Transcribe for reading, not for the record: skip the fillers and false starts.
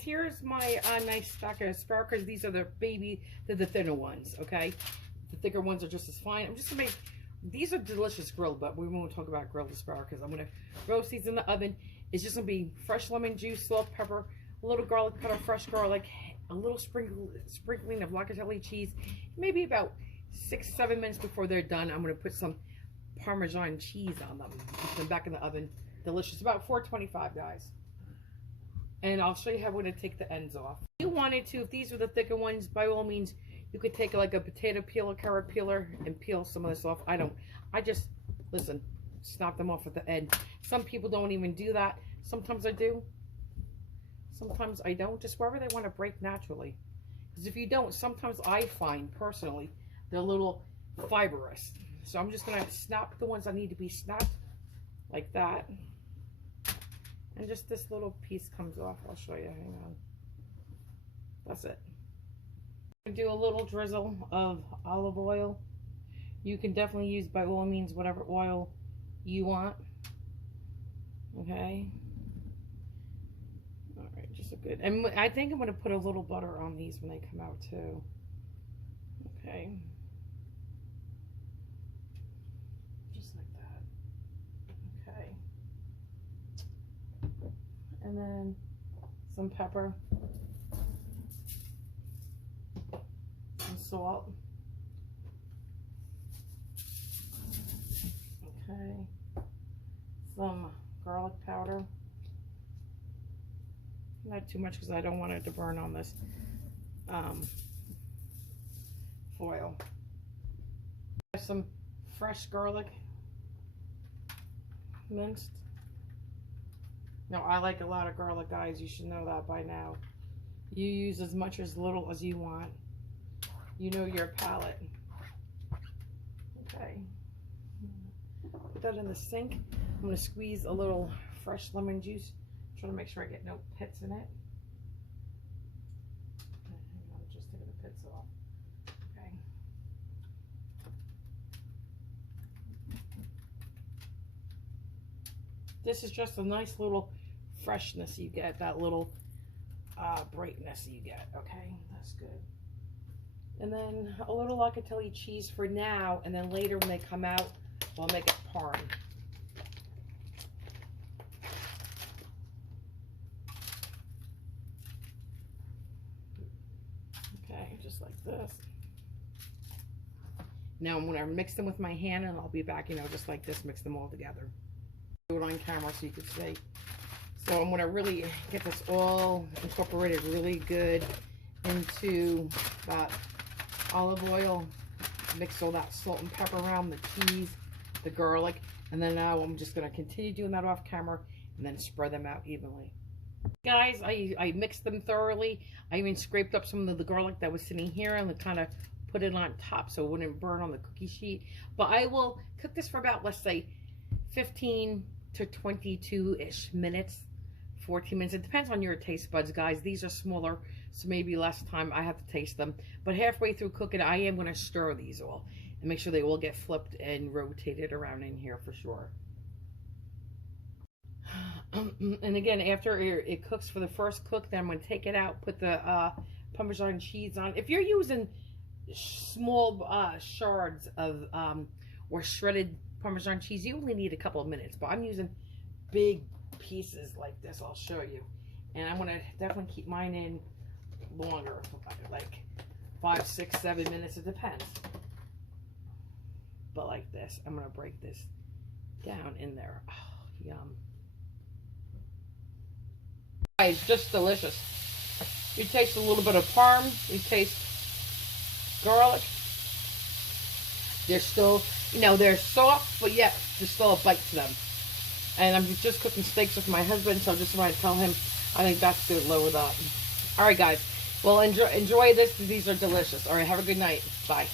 here's my nice stack of asparagus. These are they're the thinner ones, okay? The thicker ones are just as fine. I'm just gonna make, these are delicious grilled, but we won't talk about grilled asparagus. I'm gonna roast these in the oven. It's just gonna be fresh lemon juice, salt, pepper, a little garlic powder, fresh garlic, a little sprinkling of locatelli cheese. Maybe about 6-7 minutes before they're done, I'm gonna put some Parmesan cheese on them. Put them back in the oven. Delicious. About 425, guys. And I'll show you how I'm going to take the ends off. If you wanted to, if these were the thicker ones, by all means, you could take like a potato peeler, carrot peeler, and peel some of this off. I don't. I just, listen, snap them off at the end. Some people don't even do that. Sometimes I do. Sometimes I don't. Just wherever they want to break naturally. Because if you don't, sometimes I find, personally, they're a little fibrous. So I'm just going to snap the ones that need to be snapped like that. And just this little piece comes off. I'll show you. Hang on. That's it. Do a little drizzle of olive oil. You can definitely use, by all means, whatever oil you want. Okay. All right, just a good. And I think I'm going to put a little butter on these when they come out too. Okay. Just like that. Okay. And then some pepper, some salt. Okay, some garlic powder. Not too much because I don't want it to burn on this foil. Some fresh garlic minced. Now, I like a lot of garlic, guys. You should know that by now. You use as much or as little as you want. You know your palate. Okay. Put that in the sink. I'm going to squeeze a little fresh lemon juice. Try to make sure I get no pits in it. Hang on, just taking the pits off. Okay. This is just a nice little freshness you get, that little brightness you get. Okay, that's good. And then a little locatelli cheese for now, and then later when they come out, we'll make it Parm. Okay, just like this. Now I'm gonna mix them with my hand, and I'll be back, you know, just like this, mix them all together. Do it on camera so you can see. So I'm gonna really get this all incorporated really good into that olive oil. Mix all that salt and pepper around, the cheese, the garlic, and then now I'm just gonna continue doing that off camera and then spread them out evenly. Guys, I mixed them thoroughly. I even scraped up some of the garlic that was sitting here and kind of put it on top so it wouldn't burn on the cookie sheet. But I will cook this for about, let's say, 15 to 22-ish minutes, 14 minutes. It depends on your taste buds, guys. These are smaller, so maybe less time I have to taste them. But halfway through cooking, I am going to stir these all and make sure they all get flipped and rotated around in here for sure. And again, after it cooks for the first cook, then I'm going to take it out, put the Parmesan cheese on. If you're using small shards of or shredded Parmesan cheese, you only need a couple of minutes, but I'm using big pieces like this. I'll show you. And I'm going to definitely keep mine in longer, like 5, 6, 7 minutes. It depends. But like this, I'm going to break this down in there. Oh, yum. Guys, just delicious. You taste a little bit of Parm. You taste garlic. They're still, you know, they're soft, but yet there's still a bite to them. And I'm just cooking steaks with my husband, so I just want to tell him I think that's good. Lower that. All right, guys. Well, enjoy this. These are delicious. All right, have a good night. Bye.